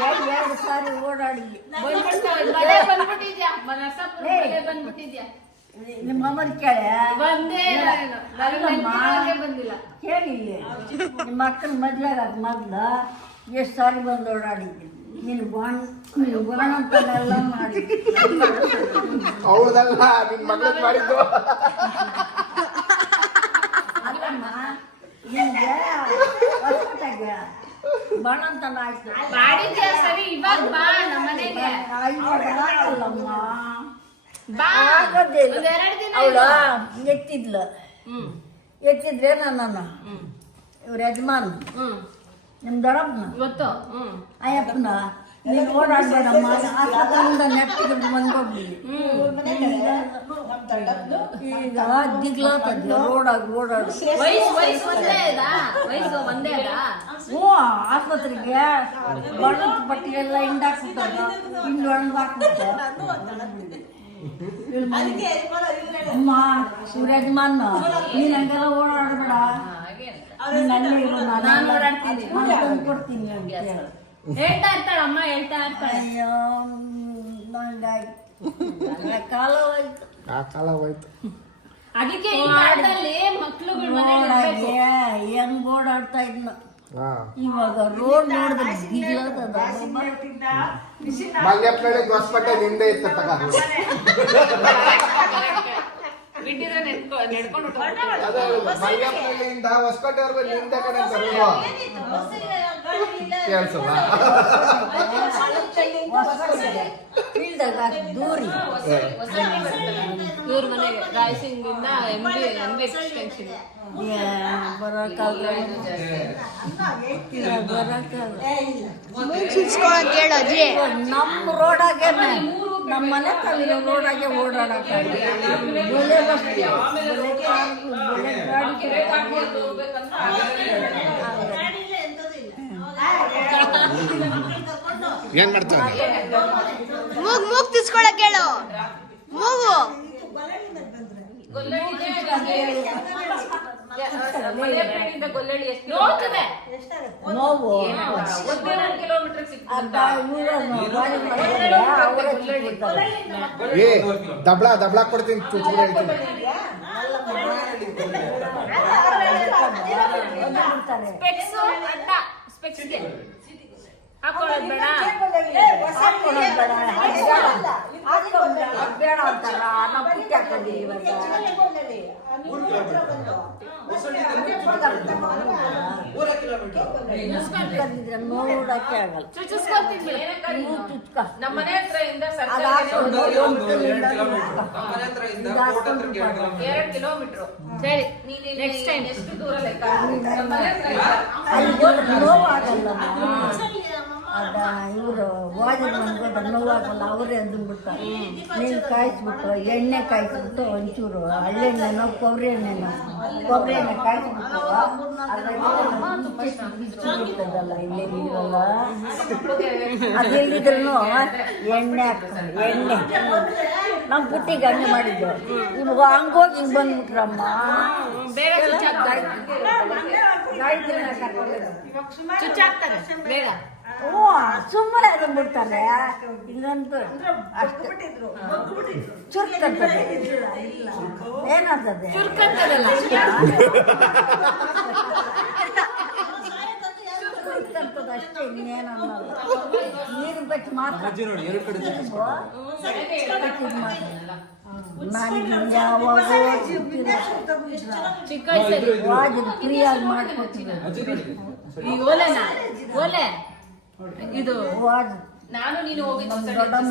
ಎರಡು ಸಾರಿ ಓಡಾಡಿ ನಿಮ್ಮ ಅಮ್ಮನ ಕೇಳೆ ಕೇಳಿಲ್ಲ ನಿಮ್ಮ ಅಕ್ಕನ ಮದ್ವೆಗ ಮೊದ್ಲ ಎಷ್ಟು ಸಾರಿ ಬಂದು ಓಡಾಡಿದ್ದೀನಿ ನೀನು ಬಾಣ ಅಂತೆಲ್ಲ ಮಾಡಿ ಹೌದಲ್ಲ ನಿನ್ ಮಗಳು ಮಾಡಿದ್ದು ಅಲ್ಲಮ್ಮ ನಿಮ್ಗೆ ಹೊಸಟಾಗ ಬಾಣ ಅಂತ ಆಯ್ತು ಅಲ್ಲಮ್ಮ ಅವಳ ಎತ್ತಿದ್ಲು ಎತ್ತಿದ್ರೆ ನನ್ನ ಇವ್ರ ಯಜಮಾನ್ ನಿಮ್ ದೊಡ್ಡಪ್ಪನ ಅಯ್ಯಪ್ಪನ ನೀನು ಓಡಾಡ್ಬೇಡಮ್ಮ ಆಸ್ಪತ್ರೆಯಿಂದ ನೆಟ್ಟಿಗೆ ಬಂದ್ಬಿಡ್ಲಿ ಈಗ ದಿಗ್ಲಾತದ ಓಡಾಡು ಹ್ಞೂ ಆಸ್ಪತ್ರೆಗೆ ಬಣ್ಣದ ಬಟ್ಟೆಗೆಲ್ಲ ಹಿಂಡಾಕ್ಬಿಟ್ಟಾಗ ಹಿಂಡು ಒಣಗಾಕ್ಬಿಟ್ಟು ಅಮ್ಮ ಇವ್ರ ಯಜಮಾನ್ ನೀನ್ ಹಂಗೆಲ್ಲ ಓಡಾಡ್ಬೇಡ ನಾನು ಓಡಾಡ್ತೀನಿ ಕೊಡ್ತೀನಿ ಹೇಳ್ತಾ ಇರ್ತಾಳ ಅಮ್ಮ ಹೇಳ್ತಾ ಇರ್ತಾಳೆ ಅಯ್ಯೋ ಕಾಲವಾಯ್ತು ಅದಕ್ಕೆ ಈ ಕಾಲದಲ್ಲಿ ಮಕ್ಳುಗಳು ಹೆಂಗ್ ಓಡಾಡ್ತಾ ಇದ್ನ ಇವಾಗ ರೋಡ್ ನೋಡಿದ್ರೆ ದಿಗ್ಲಾತದ ಮಲ್ಯಪ್ಪನಳ್ಳಿ ಹೊಸಪೇಟೆ ನಿಂದೆ ಇತ್ತ ಮಲ್ಯಪ್ಪನಳ್ಳಿಯಿಂದ ಹೊಸಪೇಟೆವರೆಗೂ ನಿಂದೆ ಕಡೆ ಕೇಳಿಸಲ್ಲ ದೂರಿ ಇವ್ರ ಮನೆಗೆ ರಾಯಸಿಂಗಿಂದ ಎಕ್ಸ್ಟೆನ್ಷನ್ ನಮ್ಮ ರೋಡಾಗೆ ನಮ್ಮ ಮನೆ ಕಲ್ಲಿರೋ ರೋಡಾಗೆ ಓಡಾಡಕ ಏನ್ ಮಾಡ್ತಾರೆ ಮೂಗ್ ತಿಸ್ಕೊಳಕ್ ಹೇಳು ಮೂಗು ನೋವು ಏ ದಬ್ಳಾ ಕೊಡ್ತೀನಿ ಚುಚ್ಚು ಹೇಳ್ತೀನಿ ಬೇಡ ಅಂತಾರ ನಾವು ಪುಟ್ಟಿ ಹಾಕೊಂಡಿವಿ ನೋಡಕ್ಕೆ ಆಗಲ್ಲ ನಮ್ಮನೆ ಹತ್ರ ಇಂದ 2 ಕಿಲೋಮೀಟರ್ ಸರಿ ನೆಕ್ಸ್ಟ್ ಟೈಮ್ ಎಷ್ಟು ದೂರ ಲೆಕ್ಕ ನೋವು ಆಗಲ್ಲ ಅದ ಇವರು ವಾಜರ್ ನನ್ಗೋದ್ರೆ ನೋವಾಗಲ್ಲ ಅವರೇ ಅಂದ್ಬಿಡ್ತಾರೆ ನೀನು ಕಾಯಿಸ್ಬಿಟ್ಟು ಎಣ್ಣೆ ಕಾಯಿಸ್ಬಿಟ್ಟು ಒಂಚೂರು ಹಳ್ಳೆಣ್ಣೆನೋ ಕೊಬ್ಬರಿ ಎಣ್ಣೆ ಕಾಯಿಸ್ಬಿಟ್ಟು ಬಿಚ್ಚುಬಿಡ್ತದಲ್ಲ ಇಲ್ಲೇ ಇರಲ್ಲ ಅದಿಲ್ಲಿದ್ರು ಎಣ್ಣೆ ಹಾಕ್ತಾರೆ ಎಣ್ಣೆ ನಮ್ಮ ಪುಟ್ಟಿಗೆ ಹಂಗೆ ಮಾಡಿದ್ದು ಇವಾಗ ಹಂಗೋಗಿ ಹಿಂಗೆ ಬಂದ್ಬಿಟ್ರಮ್ಮ ಚುಚ್ಚಾಕ್ತಾರೆ ಬೇಗ ಹ್ಞೂ ಸುಮ್ಮನೆ ಅದನ್ನ ಬಿಡ್ತಾರೆ ಹಿಂಗಂತೂ ಅಷ್ಟೇ ಚುರುಕಂತದೆ ಏನಾಗ್ತದೆ ಚುರುಕಂತದಲ್ಲ ಚುರುಕಂತದ ಅಷ್ಟೇ ಇನ್ನೇನು ಅನ್ನೋದು ನೀರು ಬಿಟ್ಟು ಮಾತ್ರ ನಾನು ಯಾವಾಗ ಚಿಕ್ಕ ವಯಸ್ಸಲ್ಲಿ ವಾಜಿಗೆ ಫ್ರೀಯಾಗಿ ಮಾಡಿಕೊಡ್ತೀನಿ ಈ ಓಲೆ ಇದು ವಾಜ್ ನಾನು ನೀನು ಹೋಗಿದ್ದು ದೊಡ್ಡಮ್ಮ